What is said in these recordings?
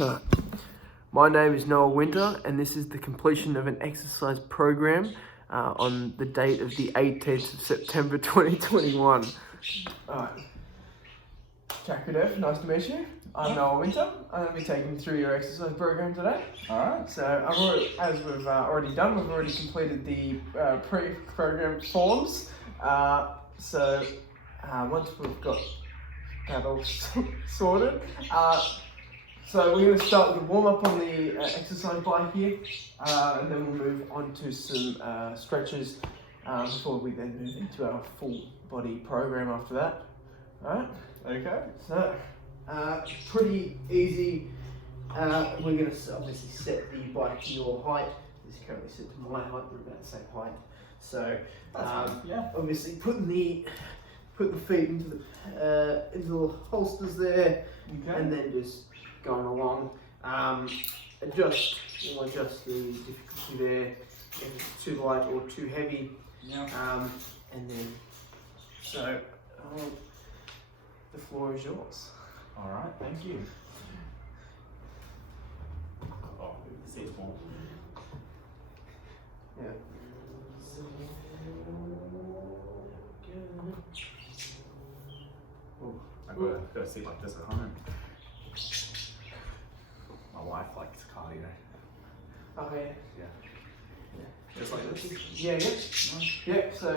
Alright. My name is Wynter, and this is the completion of an exercise program on the date of the 18th of September 2021. Alright. Chakradef, nice to meet you. I'm Wynter. I'm going to be taking you through your exercise program today. Alright. So, as we've already done, we've already completed the pre-program forms. Once we've got that all sorted, so we're going to start with a warm-up on the exercise bike here, and then we'll move on to some stretches before we then move into our full body program after that. Alright? Okay. So, pretty easy. We're going to obviously set the bike to your height. This is currently set to my height, we're about the same height. So, obviously put the feet into the holsters there, and then just going along. We'll adjust the difficulty there if it's too light or too heavy. And then, the floor is yours. Alright, thank you. Oh, the seat's warm. Yeah. I've got a seat like this at home. My wife likes cardio. Okay. Yeah. Just like this? Yeah. Yep, so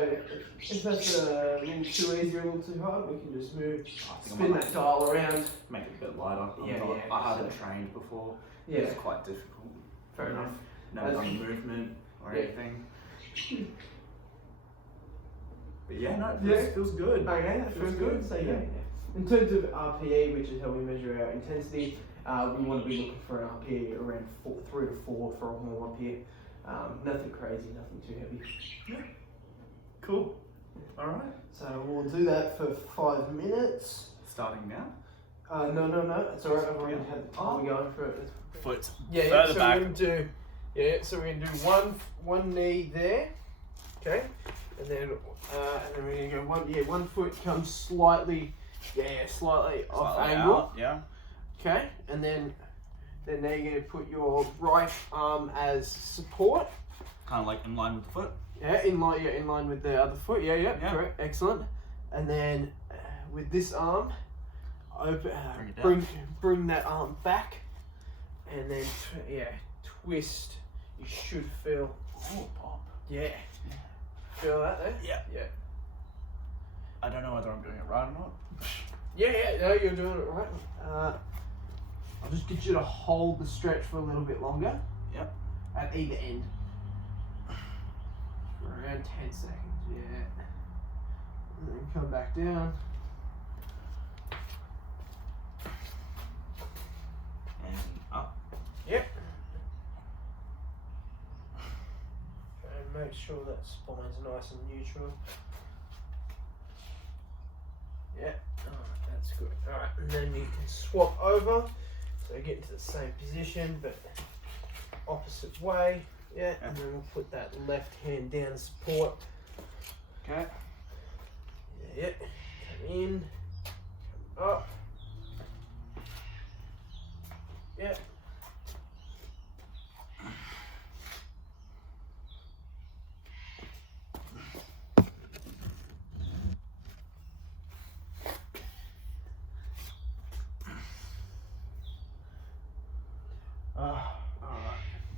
if that's a little too easy or a little too hard, we can just spin that dial around. Make it a bit lighter. Yeah. I haven't trained before. Yeah. It's quite difficult. Fair enough. No movement or anything. But yeah, no, it feels good. Okay, that feels good. So yeah. In terms of RPE, which is how we measure our intensity, we want to be looking for an RPE around 3 to 4 for a warm up here. Nothing crazy, nothing too heavy. Yeah. Cool. Alright. So we'll do that for 5 minutes. Starting now? No. It's alright. I've already had the time going for it. Foot. Further back. So we're gonna do one knee there. Okay. And then we're gonna go one foot comes slightly off angle. Out, yeah. Okay. And then now you're gonna put your right arm as support. Kind of like in line with the foot. Yeah, in line with the other foot. Yeah. Correct. Excellent. And then with this arm, bring that arm back, and then twist. You should feel. Oh, pop. Yeah. Feel that there? Yeah. I don't know whether I'm doing it right or not. Yeah. No, you're doing it right. I'll just get you to hold the stretch for a little bit longer. Yep. At either end. For around 10 seconds. Yeah. And then come back down. And up. Yep. And make sure that spine's nice and neutral. Yeah. Alright, that's good. Alright, and then you can swap over. So get into the same position, but opposite way. Yeah, and then we'll put that left hand down support. Okay. Yeah. Come in. Come up. Yeah.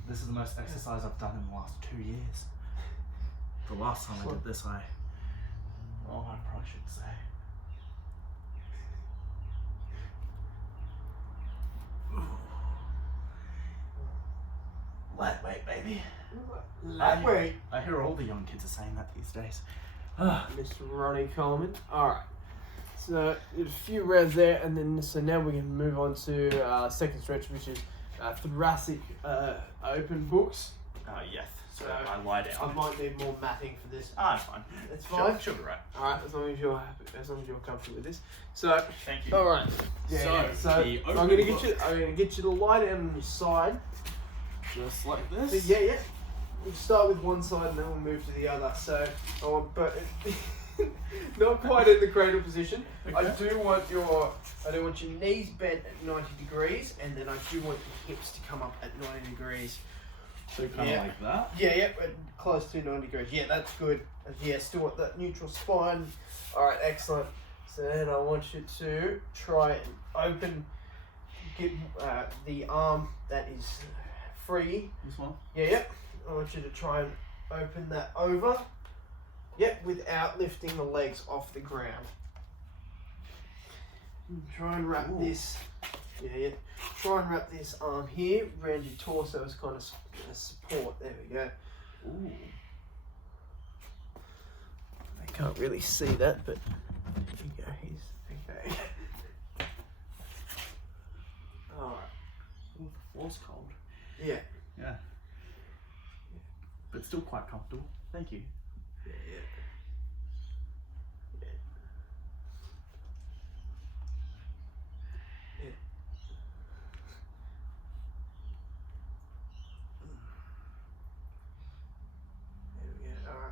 This is the most exercise I've done in the last 2 years. The last time I did this, I probably should say. Lightweight, baby. Lightweight. I hear all the young kids are saying that these days. Mr. Ronnie Coleman. Alright. So there's a few rounds there, and then now we're going to move on to second stretch, which is thoracic open books. Yes. So I lie down. I might need more matting for this. It's fine. It's fine. Should be right. Alright, as long as you're comfortable with this. So thank you. Alright. So I'm gonna get you to lie down on your side. Just like this? Yeah. We'll start with one side and then we'll move to the other. So Not quite in the cradle position. Okay. I do want your knees bent at 90 degrees, and then I do want your hips to come up at 90 degrees. So kind of like that? Yeah, close to 90 degrees. Yeah, that's good. Yeah, still want that neutral spine. Alright, excellent. So then I want you to try and get the arm that is free. This one? Yeah. I want you to try and open that over. Yep, without lifting the legs off the ground. And try and wrap this. Yeah. Try and wrap this arm here around your torso as kind of a support. There we go. Ooh. I can't really see that, but there you go. Okay. All right. Ooh, the floor's cold. Yeah. Yeah. But still quite comfortable. Thank you. Yeah.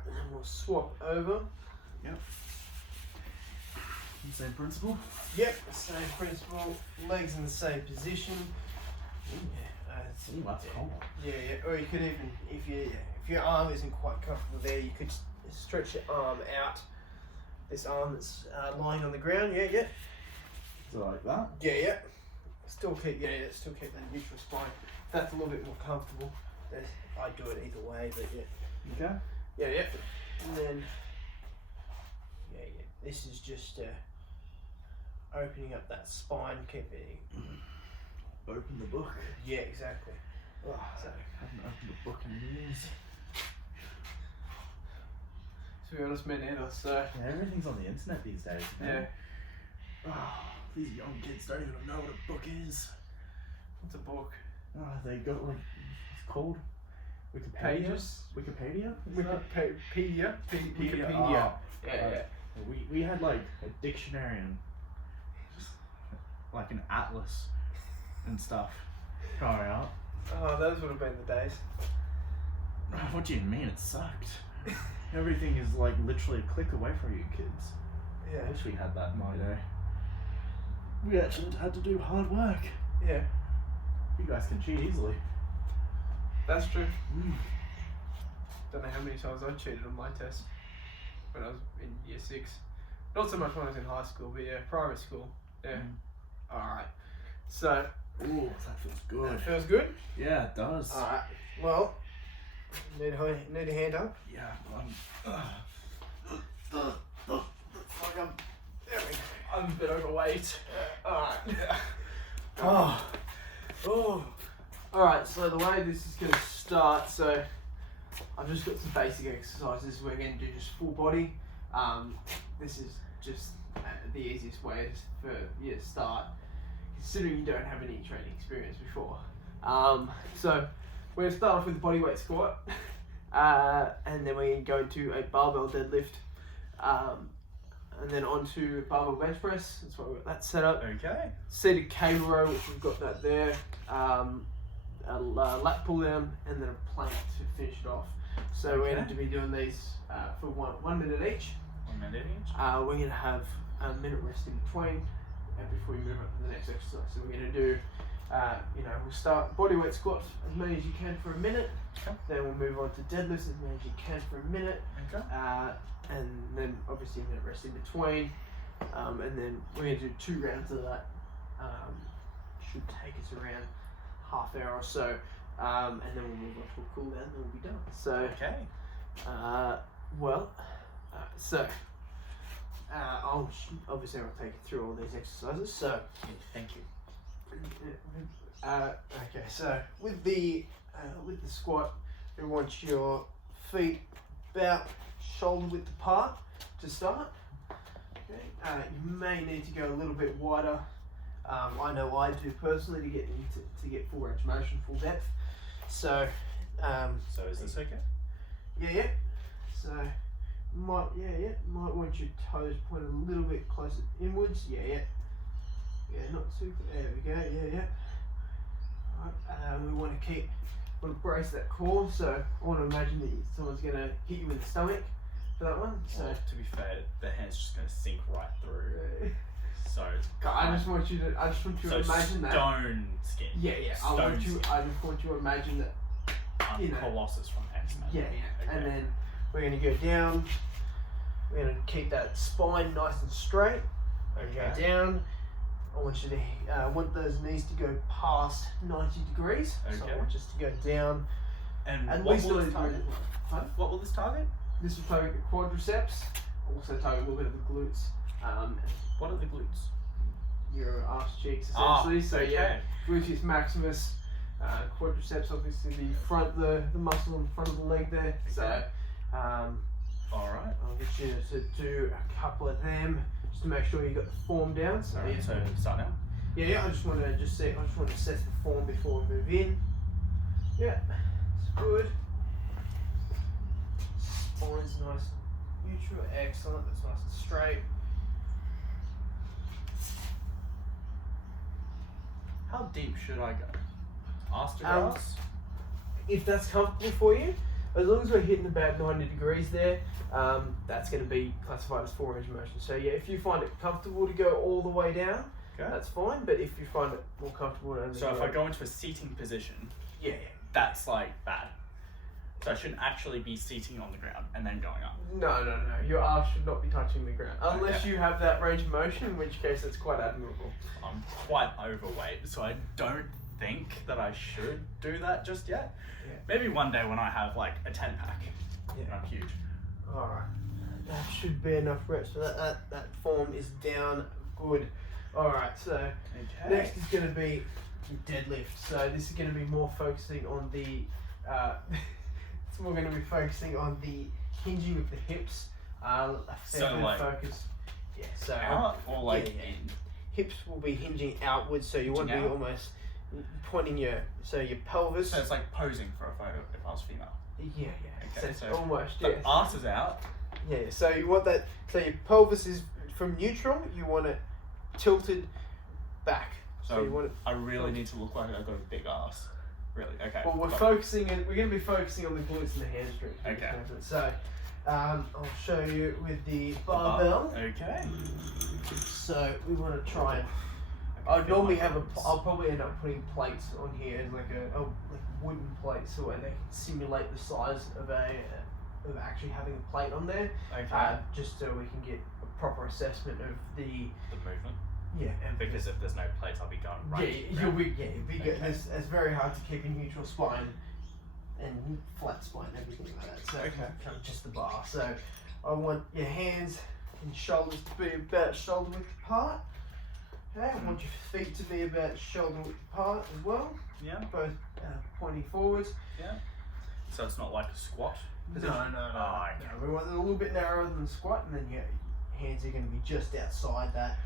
And then we'll swap over. Yep. Same principle? Yep, same principle. Legs in the same position. Ooh, that's cold. Yeah. Or you could even, if your arm isn't quite comfortable there, you could stretch your arm out. This arm that's lying on the ground. Yeah. So like that? Yeah. Still keep that neutral spine. If that's a little bit more comfortable. I do it either way, but yeah. Okay. Yeah. And then, this is just opening up that spine, keep it. Open the book. Yeah, exactly. So, I haven't opened a book in years. To be honest, me neither. So yeah, everything's on the internet these days. Man. Yeah. These young kids don't even know what a book is. What's a book? They got like, it's called Wikipedia. Pages. Wikipedia. Wikipedia. Wikipedia. Yeah. We had like a dictionary and like an atlas and stuff growing up. Oh, those would have been the days. What do you mean? It sucked. Everything is like literally a click away from you kids. Yeah. I wish we had that in my day. We actually had to do hard work. Yeah. You guys can cheat easily. That's true. Don't know how many times I cheated on my test when I was in year 6. Not so much when I was in high school, but yeah, primary school. Yeah. Alright. So. Ooh, that feels good. That feels good? Yeah, it does. Alright. Well, need a hand up? Yeah, I'm a bit overweight. Alright. Alright, so the way this is going to start, so I've just got some basic exercises. We're going to do just full body. This is just the easiest way for you to start, considering you don't have any training experience before. So we're going to start off with the bodyweight squat, and then we're going to go into a barbell deadlift, and then onto barbell bench press. That's why we've got that set up. Okay. Seated cable row, which we've got that there. A lat pull down, and then a plank to finish it off. So we're going to be doing these for 1 minute each. 1 minute each. We're going to have a minute rest in between before we move up to the next exercise. So we're going to do, we'll start bodyweight squat as many as you can for a minute. Okay. Then we'll move on to deadlifts as many as you can for a minute. Okay. And then obviously a minute rest in between. And then we're going to do 2 rounds of that. Should take us around half hour or so. And then we'll move on to a cool down and we'll be done. So, okay. Obviously I'll take you through all these exercises. So, Thank you. Okay, so with the squat, we want your feet about shoulder width apart to start. Okay. You may need to go a little bit wider. I know I do personally to get full range of motion, full depth. So. So is this okay? Yeah. So might want your toes pointed a little bit closer inwards. Yeah, not super. There we go. Yeah. Alright, we want to brace that core. So I want to imagine that someone's going to hit you in the stomach. for that one. So Well, to be fair, the hand's just going to sink right through. So I just want you to imagine that. Stone skin. Yeah. I just want you to imagine that. Colossus from X-Men. Yeah. Okay. And then we're going to go down. We're going to keep that spine nice and straight. Okay. Go down. I want you to want those knees to go past 90 degrees. Okay. So I want us to go down. And what what will this target? What will this target? This will target the quadriceps. Also target a little bit of the glutes. What are the glutes? Your arse cheeks essentially. So okay. yeah, gluteus maximus. Quadriceps, obviously the muscle on the front of the leg there. Okay. So, all right. I'll get you to do a couple of them just to make sure you got the form down. So, Alright, so start now. Yeah. I just want to assess the form before we move in. Yeah, it's good. Spine's nice and neutral. Excellent. That's nice and straight. How deep should I go? Arse to grass? If that's comfortable for you, as long as we're hitting about 90 degrees there, that's going to be classified as full range of motion. So yeah, if you find it comfortable to go all the way down, Okay. that's fine. But if you find it more comfortable to only So if I go into a seating position, yeah. that's like bad. So I shouldn't actually be seating on the ground and then going up. No. Your arse should not be touching the ground unless Okay. you have that range of motion, in which case it's quite admirable. I'm quite overweight, so I don't think that I should do that just yet. Yeah. Maybe one day when I have like a 10-pack. Yeah. And I'm huge. All right, that should be enough reps. So that form is down good. All right, so Okay. next is going to be deadlift. So this is going to be more focusing on the. It's more going to be focusing on the hinging of the hips. A fair So bit of like focus. Yeah. So out or like yeah. in? Hips will be hinging outwards, so you want to be Hinging out? almost pointing your pelvis. So it's like posing for a photo if I was female. Yeah. Okay, So it's so almost the yeah. arse is out. Yeah, so you want that, so your pelvis is from neutral, you want it tilted back. So you want it, I really need to look like I've got a big ass. Really? Okay. well, we're going to be focusing on the glutes and the hamstrings. Okay. So, I'll show you with the barbell. Okay. So, we want to try and, I I'll normally I'll probably end up putting plates on here as like a wooden plate so where they can simulate the size of actually having a plate on there. Okay. Just so we can get a proper assessment of the movement. Yeah, and Because if there's no plates, I'll be going right. you'll be good. Okay. It's very hard to keep a neutral spine and flat spine, everything like that. So Okay. just the bar. So I want your hands and shoulders to be about shoulder width apart. Okay, I want your feet to be about shoulder width apart as well. Yeah. Both pointing forwards. Yeah. So it's not like a squat position? No. Oh, okay. No, we want it a little bit narrower than the squat, and then your hands are going to be just outside that.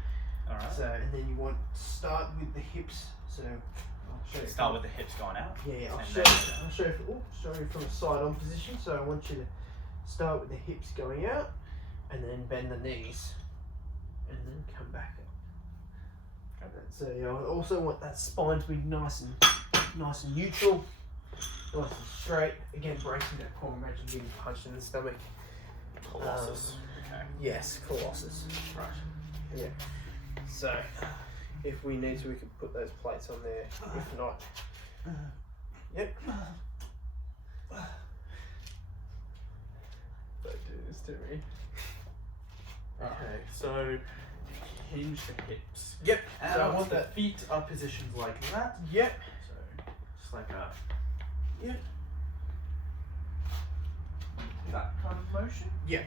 Alright. So, and then you want to start with the hips. So, I'll show you. Start with the hips going out. Yeah, I'll and show then- you. I'll show you from a side-on position. So I want you to start with the hips going out, and then bend the knees, and then come back up. Okay. So yeah, I also want that spine to be nice and neutral, nice and straight. Again, bracing that core. Imagine getting punched in the stomach. Colossus. Okay. Yes, colossus. Right. Yeah. So, if we need to, we could put those plates on there. If not, yep. Don't do this to me. Okay. So hinge the hips. Yep. And So I I want want the that. feet are positioned like that. Yep. So just like a Yep. that kind of motion. Yep.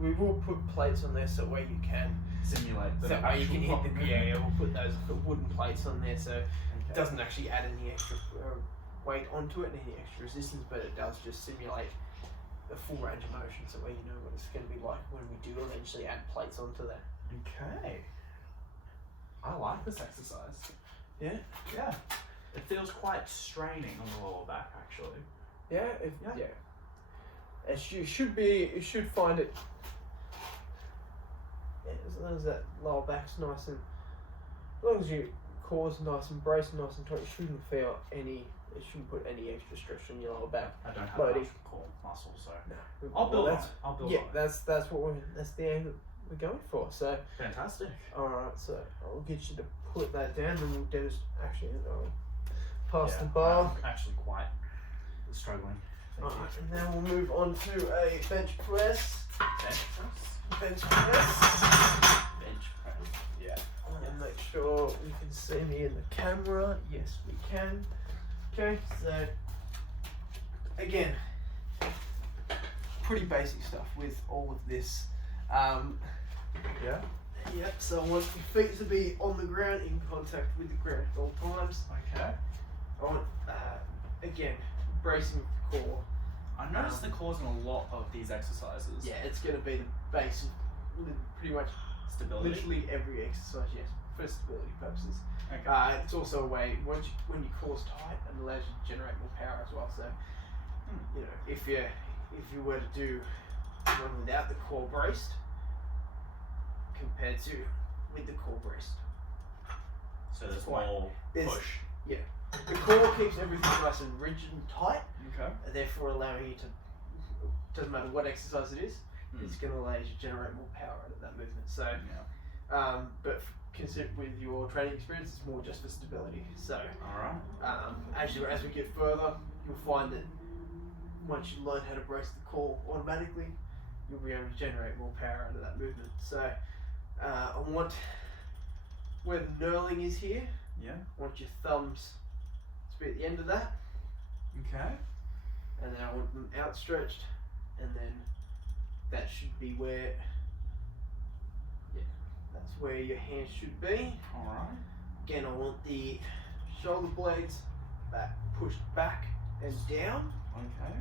We will put plates on there so where you can. Simulate the So way you actual can hit rock. the we'll put those wooden plates on there so it Okay. doesn't actually add any extra weight onto it, any extra resistance, but it does just simulate the full range of motion so where you know what it's going to be like when we do eventually add plates onto that. Okay. I like this exercise. Yeah? Yeah. It feels quite straining on the lower back actually. Yeah? Yeah. You should find it, yeah, as long as that lower back's nice and, as long as your core's nice and braced, nice and tight. You shouldn't feel any. It shouldn't put any extra stress on your lower back. I don't have Loading. much core muscle, so No. I'll build that's, on it. I'll build yeah, on it. that's what that's the aim that we're going for. So Fantastic. all right, so I'll get you to put that down, and we'll actually pass the bar. I'm actually quite struggling. Alright, and then we'll move on to a bench press. Bench press. Bench press. Bench press. Yeah. And make sure we can see me in the camera. Yes, we can. Okay, so again, pretty basic stuff with all of this. Yeah. Yep. So I want your feet to be on the ground, in contact with the ground at all times. Okay. I want again bracing the core. I noticed the core's in a lot of these exercises. Yeah, it's going to be the base of pretty much Stability. literally every exercise. Yes, for stability purposes. Okay. It's also a way when your core's tight, it allows you to generate more power as well. So, you know, if you were to do one without the core braced, compared to with the core braced, So there's Quite. more There's- push. yeah, the core keeps everything nice and rigid and tight, Okay. and therefore allowing you to. Doesn't matter what exercise it is, it's going to allow you to generate more power out of that movement. So. Yeah. But consider with your training experience, it's more just for stability. So, Alright. actually, as we get further, you'll find that once you learn how to brace the core automatically, you'll be able to generate more power out of that movement. So, I want where the knurling is here. Yeah. I want your thumbs to be at the end of that, Okay. and then I want them outstretched, and then that should be where. That's where your hands should be. Alright. Again, I want the shoulder blades pushed back and down. Okay.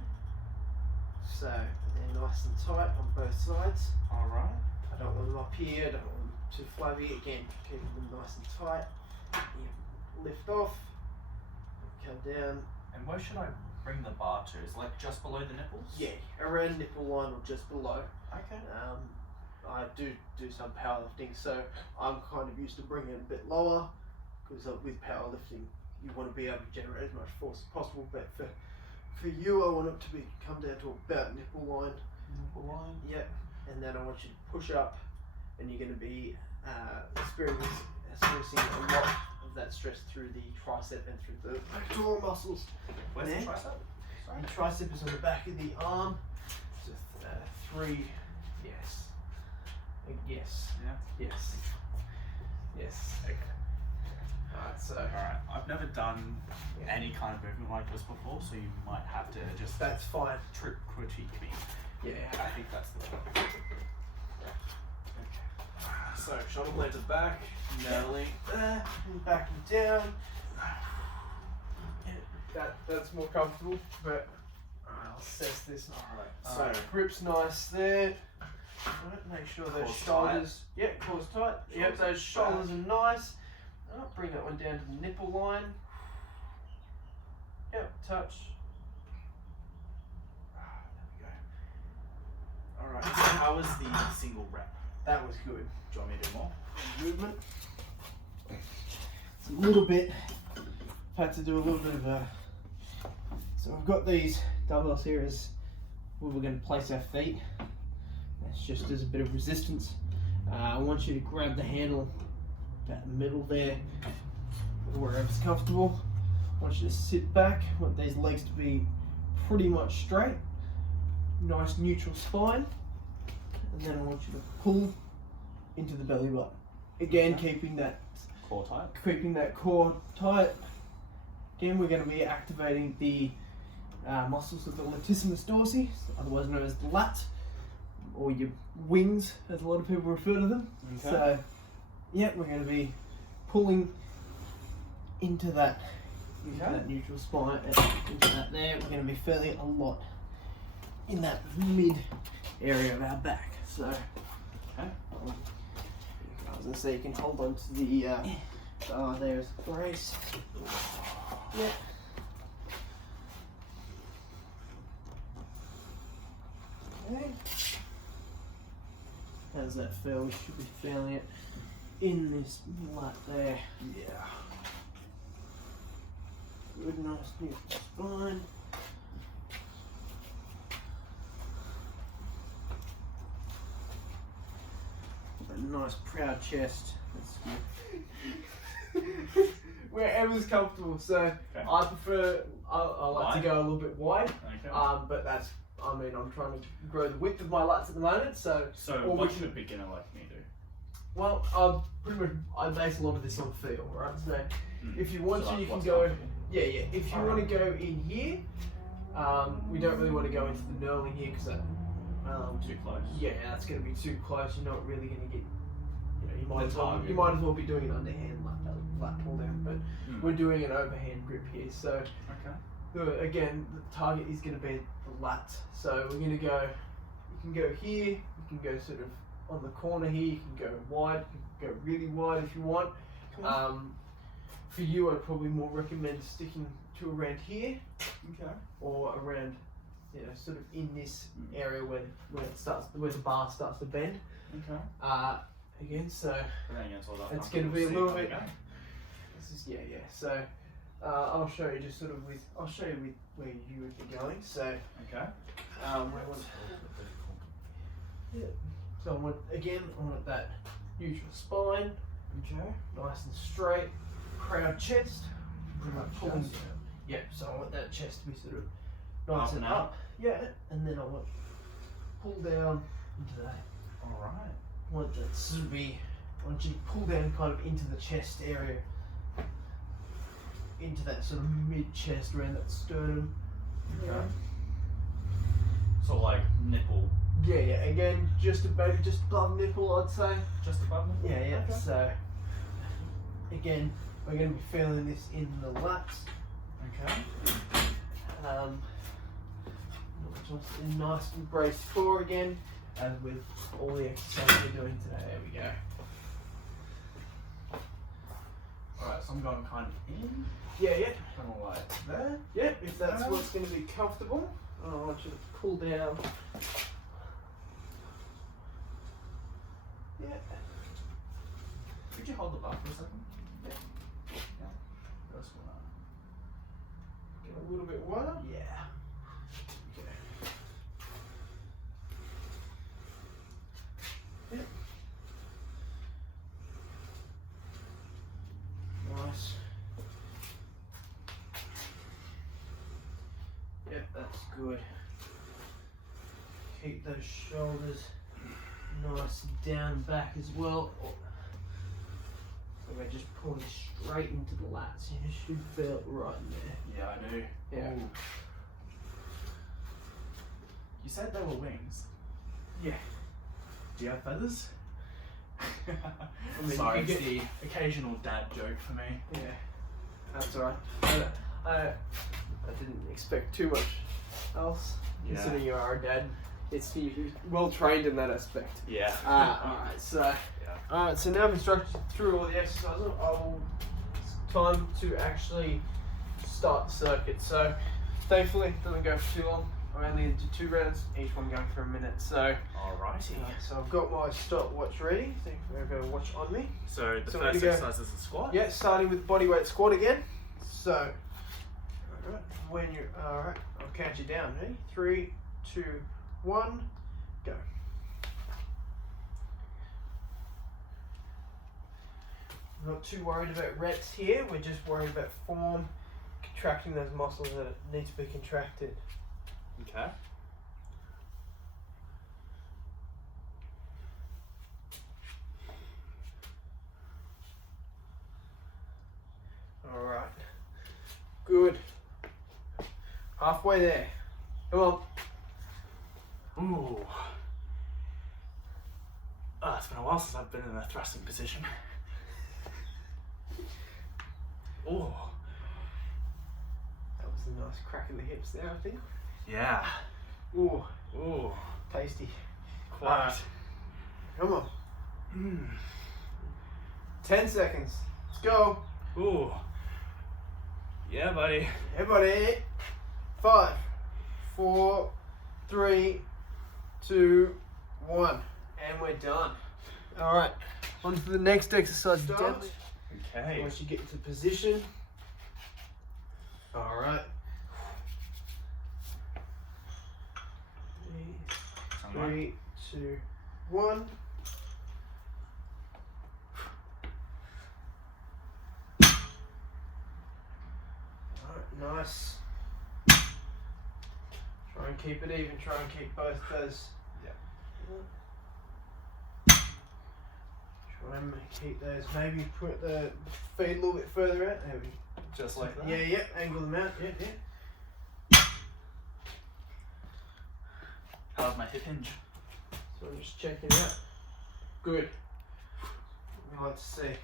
So they're nice and tight on both sides. Alright. I don't want them up here, I don't want them too flabby. Again, keeping them nice and tight. You lift off, come down. And where should I bring the bar to? Is it like just below the nipples? Yeah, around nipple line or just below. Okay. I do some powerlifting, so I'm kind of used to bringing it a bit lower, because with powerlifting you want to be able to generate as much force as possible. But for you, I want it to come down to about nipple line. Nipple line. Yep. And then I want you to push up, and you're going to be experiencing a lot of that stress through the tricep and through the pectoral muscles. Where's there. the tricep? Sorry. The tricep is on the back of the arm. So 3. Yes. Yes. Yeah. Yes. Yes. Okay. Alright, so Alright. I've never done any kind of movement like this before, so you might have to just that's fine. critique me. Yeah. I think that's the one. So shoulder blades are back, knurling there, and back and down. That's more comfortable, but I'll assess this. Alright. So grip's nice there. Right, make sure those Core's shoulders. Yeah, core's tight. Yep, Shoulders those shoulders back. are nice. Bring that one down to the nipple line. Yep, touch. There we go. Alright, How was the single rep? that was good. Do you want me to do more? Movement. It's a little bit. I've had to do a little bit of a. So we've got these dumbbells here as where we're going to place our feet. That's just as a bit of resistance. I want you to grab the handle about the middle there, wherever's comfortable. I want you to sit back. I want these legs to be pretty much straight. Nice neutral spine. And then I want you to pull into the belly button. Again, keeping that Core tight. core tight. Again, we're going to be activating the muscles of the latissimus dorsi, otherwise known as the lat, or your wings, as a lot of people refer to them. Okay. So, yeah, we're going to be pulling into that, that neutral spine, into that there. We're going to be feeling a lot in that mid area of our back. So, I was going to say you can hold on to the there's the brace. Yeah. Okay. How does that feel? We should be feeling it in this lat there. Yeah. Good, nice neutral spine. A nice proud chest. That's good. Wherever's comfortable. So okay. I prefer. I like to go a little bit wide. Okay. But that's. I mean, I'm trying to grow the width of my lats at the moment. So what should a beginner like me do? Well, I base a lot of this on feel, right? So if you want So to, like you can what's go. comfortable? Yeah. If you want to go in here, we don't really want to go into the knurling here because that. Too close. Yeah, that's going to be too close. You're not really going to get. You might The you might as well be doing an underhand lat pull down, but we're doing an overhand grip here. So again, the target is going to be the lat. So we're going to go. You can go here. You can go sort of on the corner here. You can go wide. You can go really wide if you want. For you, I'd probably more recommend sticking to around here. Okay. Or around, sort of in this area where the bar starts to bend. Okay. Again, so it's going to be a little bit. This is yeah. So I'll show you just sort of with. I'll show you with where you would be going. So okay. So I want that neutral spine. Okay. Nice and straight. Proud chest. Pretty much pulling. Yeah. So I want that chest to be sort of nice and up. Yeah. And then I want pull down into that. All right. I want that to be. I want you to pull down kind of into the chest area. Into that sort of mid chest around that sternum. Okay. So like nipple. Yeah. Again, just above nipple, I'd say. Just above nipple. Yeah. Okay. So again, we're going to be feeling this in the lats. Okay. Just a nice and braced core again, as with all the exercises we're doing today. There we go. Alright, so I'm going kind of in. Yeah. Kind of like there. Yeah, if that's what's going to be comfortable. I want you to pull down. Yeah. Could you hold the bar for a second? Yeah. Just wanna Get a little bit wider. Yeah. Okay. Yep. Nice. Yep, that's good. Keep those shoulders nice down back as well. So we're just pulling straight into the lats. You should feel it right in there. Yeah, I do. Yeah. Ooh. You said there were wings. Yeah. Do you have feathers? I mean, sorry, you it's get the occasional dad joke for me. Yeah, that's alright. I didn't expect too much else, considering you are a dad. You're well trained in that aspect. Yeah. Alright, so now I've instructed you through all the exercises. It's time to actually start the circuit. So, thankfully, it doesn't go for too long. I only did 2 rounds, each one going for a minute. So, alrighty. So I've got my stopwatch ready. So we're going to watch on me. So the So first we go- exercise is a squat. Yeah, starting with bodyweight squat again. So, alright, when you're alright, I'll count you down. Ready? 3, 2, 1, go. I'm not too worried about reps here. We're just worried about form, contracting those muscles that need to be contracted. Okay. Alright. Good. Halfway there. Come on. Ooh. Oh, it's been a while since I've been in a thrusting position. Ooh. That was a nice crack in the hips there, I think. Yeah. Ooh, Ooh. tasty. Quite. Come on. Mm. 10 seconds. Let's go. Ooh. Yeah, buddy. Everybody. 5, 4, 3, 2, 1. And we're done. Alright. On to the next exercise. Deadlift. Okay. Once you get into position. All right. 3, 2, 1. Alright, nice. Try and keep it even. Try and keep both those. Yeah. Try and keep those. Maybe put the feet a little bit further out. There we go. Just like that? Yeah, yeah. Angle them out. Yeah, yeah. How's my hip hinge? So I'm just checking out. Good. We like to see.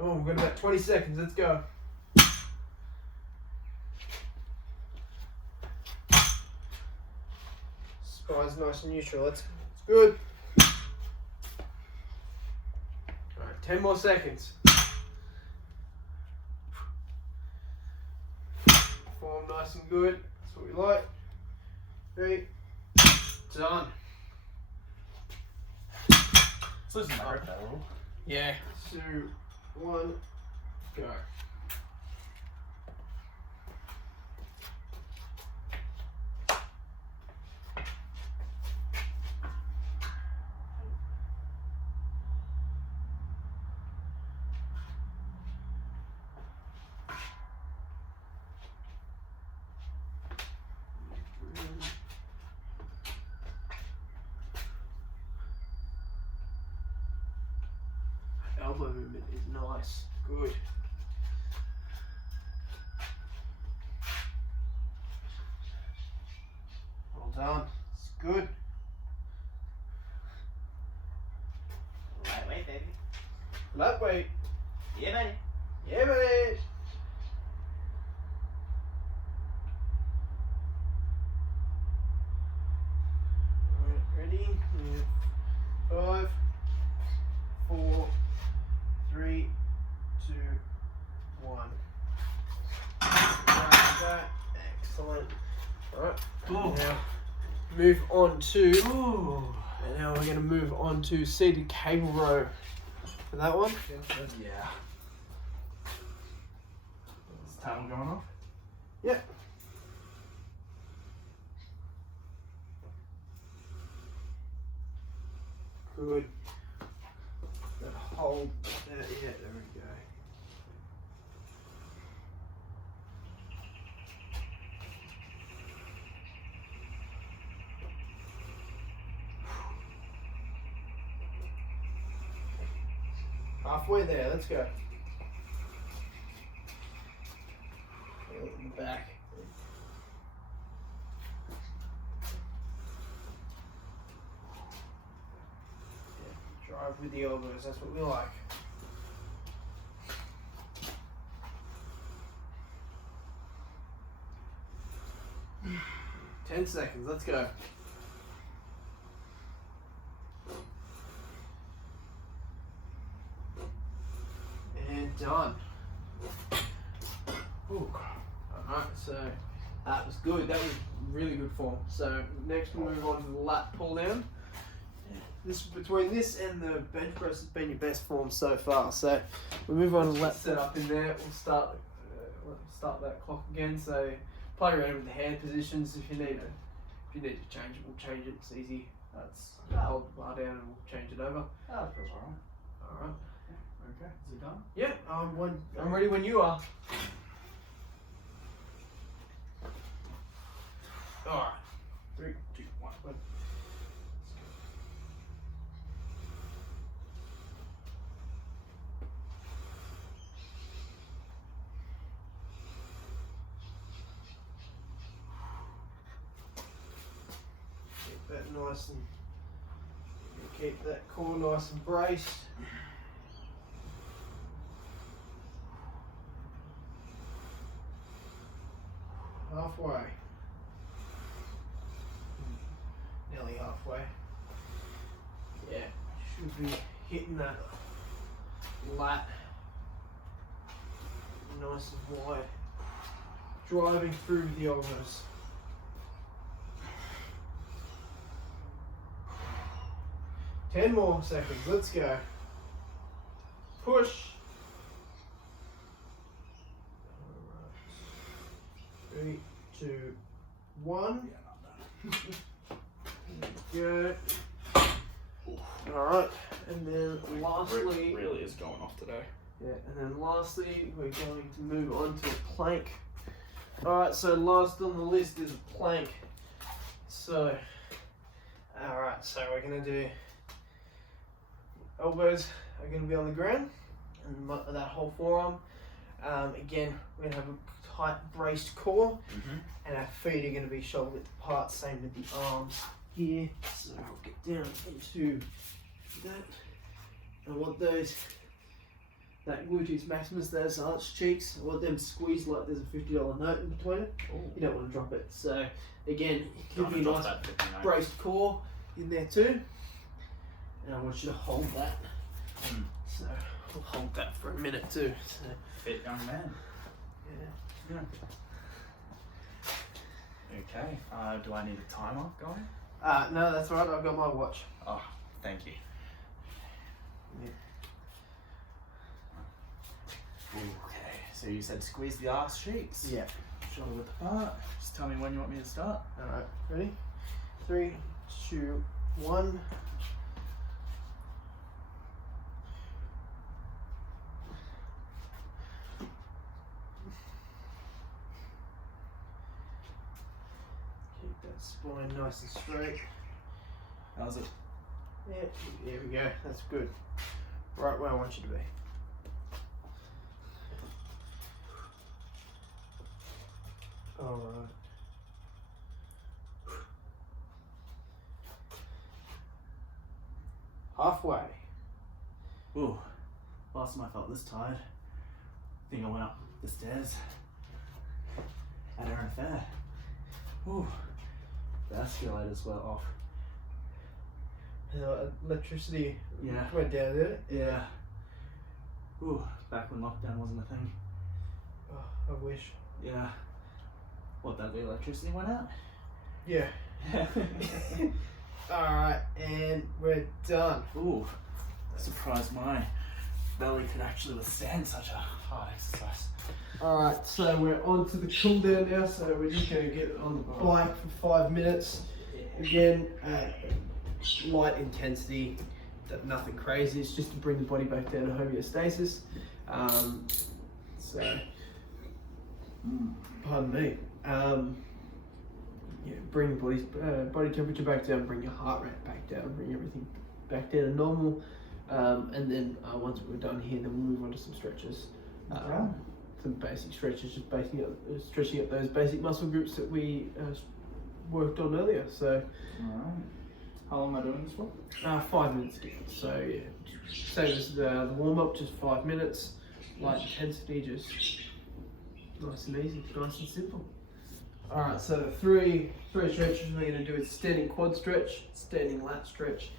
Oh, we've got about 20 seconds. Let's go. Spine's nice and neutral. It's good. Alright, 10 more seconds. Form nice and good. That's what we like. 3. Done. So this is my grip level. Yeah. 2, 1, go. Elbow movement is nice. Good. Well done. It's good. Lightweight, baby. Lightweight. Yeah, buddy. Yeah, buddy. Alright, ready? Yeah. 5, 4, 3, 2, 1. Like that. Excellent. Alright. Ooh. Now move on to. Ooh. And now we're going to move on to seated cable row. For that one? Yeah. Is the timer going off? Yep. Good. Gotta hold that. Yeah, there we go. Halfway there, let's go. In the back. Yeah, drive with the elbows, that's what we like. Ten seconds, let's go. And done. Ooh. Alright, so that was good. That was really good form. So next we'll move on to the lat pull down. This between this and the bench press has been your best form so far. So we'll move on to lat set up in there. We'll start that clock again. So play around with the hand positions if you need it. If you need to change it, we'll change it. It's easy. That's hold the bar down and we'll change it over. Oh, that feels alright. Alright. Okay, is it done? Yeah, I'm ready when you are. Alright. 3, 2, 1. Keep that nice and keep that core nice and braced. Halfway. Nearly halfway. Yeah, should be hitting that lat nice and wide. Driving through the elbows. Ten more seconds, let's go. Push. 2, 1. Good. Alright, and then lastly... Really is going off today. Yeah, and then lastly, we're going to move on to a plank. Alright, so last on the list is a plank. So, alright, so we're going to do... Elbows are going to be on the ground, and that whole forearm. Again, we're going to have a tight braced core, and our feet are going to be shoulder width apart, same with the arms here. So I'll get down into that. I want that gluteus maximus, those arched cheeks, I want them squeezed like there's a $50 note in between it. You don't want to drop it. So again, give me a nice braced core in there too. And I want you to hold that. So we'll hold that for a minute too. So, fit young man. Yeah. Okay. Do I need a timer going? No, that's right. I've got my watch. Oh, thank you. Yeah. Okay. So you said squeeze the arse cheeks. Yeah. Shoulder width apart. Just tell me when you want me to start. All right. Ready? 3, 2, 1. Keep that spine nice and straight. How's it? Yeah, there we go. That's good. Right where I want you to be. All right. Halfway. Ooh. Last time I felt this tired, I think I went up the stairs at Erin Fair. Ooh. The escalators were off. Electricity Yeah. went down there. Yeah. Ooh, back when lockdown wasn't a thing. Oh, I wish. Yeah. What, that the electricity went out? Yeah. Alright, and we're done. Ooh. Surprised my belly could actually withstand such a hard exercise. Alright, so we're on to the cool down now, so we're just going to get on the bike for 5 minutes. Again, light intensity, nothing crazy, it's just to bring the body back down to homeostasis. Pardon me. Yeah, bring the body temperature back down, bring your heart rate back down, bring everything back down to normal. And then once we're done here, then we'll move on to some stretches. Some basic stretches, just stretching up those basic muscle groups that we worked on earlier. So, alright. How long am I doing this for? 5 minutes again. So yeah, same as the warm up, just 5 minutes. Light intensity, just nice and easy, nice and simple. Alright, so the three stretches we're going to do is standing quad stretch, standing lat stretch,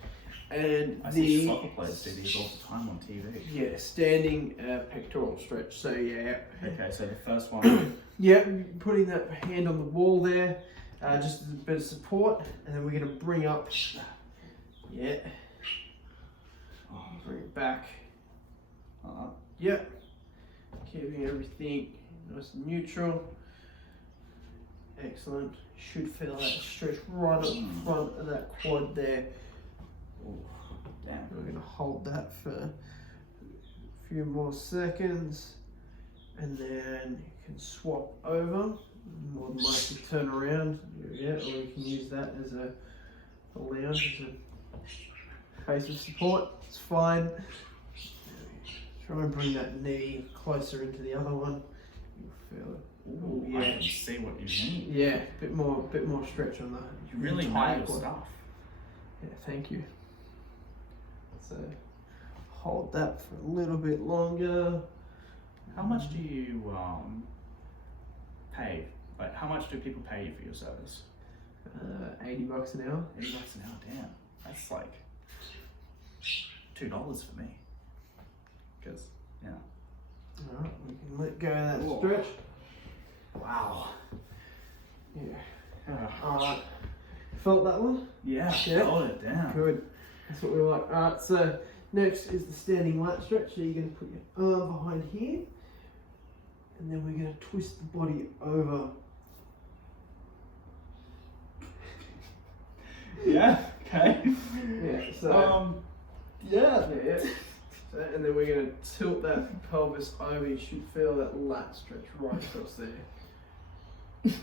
and I see soccer players do these all the time on TV. Yeah, standing pectoral stretch. So yeah. Okay, so the first one. Yeah, putting that hand on the wall there, just as a bit of support, and then we're going to bring up. Yeah. Bring it back. Yep. Keeping everything nice and neutral. Excellent. Should feel that stretch right up the front of that quad there. Damn. We're going to hold that for a few more seconds, and then you can swap over. More than likely turn around, yeah, or you can use that as a lounge, as a base of support. It's fine. Try and bring that knee closer into the other one. You'll feel it. Ooh, yeah. I can see what you mean. Yeah, a bit more stretch on that. You really know your stuff. Yeah, thank you. So hold that for a little bit longer. How much do you pay? Like, how much do people pay you for your service? $80 an hour. $80 an hour, damn. That's like $2 for me. Because, yeah. Alright, we can let go of that Whoa. stretch. Wow. Yeah. Alright. Felt that one? Yeah, Yeah. hold it down. Good. That's what we like. Alright, so next is the standing lat stretch. So you're going to put your arm behind here. And then we're going to twist the body over Yeah. Okay. Yeah. So. Yeah. Yeah. So, and then we're gonna tilt that pelvis over. You should feel that lat stretch right across there.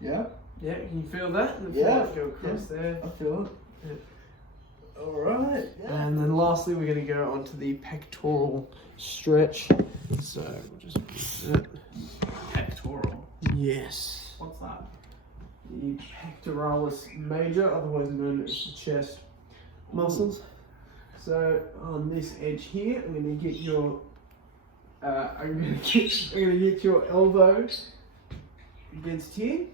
Yeah. Yeah. Can you feel that? And the Yeah. go across there. I feel it. Yeah. All right. Yeah. And then lastly, we're going to go onto the pectoral stretch. So we'll just do that. Pectoral. Yes. What's that? The pectoralis major, otherwise known as the chest muscles. So on this edge here, I'm going to get your your elbow against here.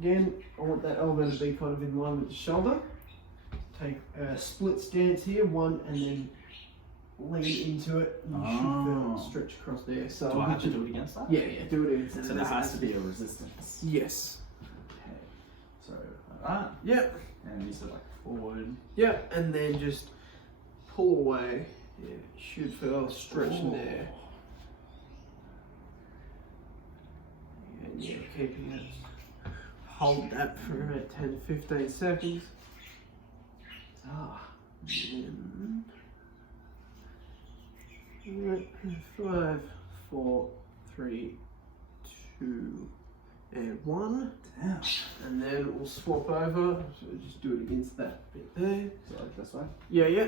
Again, I want that elbow to be kind of in line with the shoulder. Take a split stance here, one, and then lean into it. And you should feel it stretch across there. So Do I have to do it against that? Yeah, do it against. So there has to be a resistance. Yes. Okay. So like that. Yep. And you said like forward. Yep. And then just pull away. Yeah, you should feel a stretch in there. And you're keeping it. Hold that for about 10 to 15 seconds. Alright, 5, 4, 3, 2, and 1. Damn. And then we'll swap over. So just do it against that bit there. So like this way? Yeah, yeah.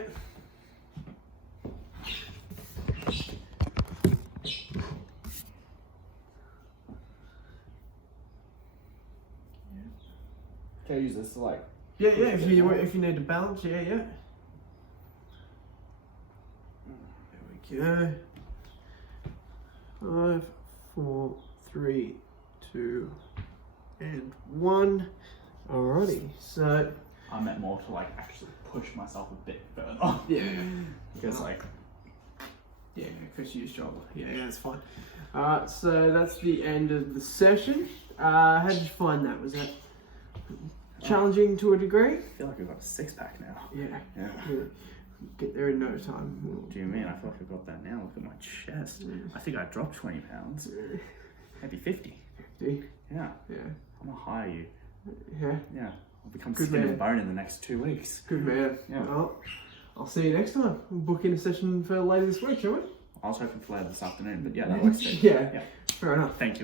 Can I use this to like? Yeah, if you need to balance, yeah. There we go. 5, 4, 3, 2, and 1. Alrighty, so I meant more to like actually push myself a bit further. yeah, Because like. Yeah, because you use shoulder. Yeah, that's fine. Alright, so that's the end of the session. How did you find that? Was that challenging to a degree? I feel like I've got a 6-pack now. Yeah. Yeah. Get there in no time. What do you mean? I feel like I've got that now. Look at my chest. I think I dropped 20 pounds. Maybe 50. 50. Yeah. Yeah. I'm gonna hire you. Yeah. Yeah. I'll become Good skin man. and bone in the next 2 weeks. Good man. Yeah. Well, I'll see you next time. We'll book in a session for later this week, shall we? I was hoping for later this afternoon, but yeah, that works too. Yeah. Fair enough. Thank you.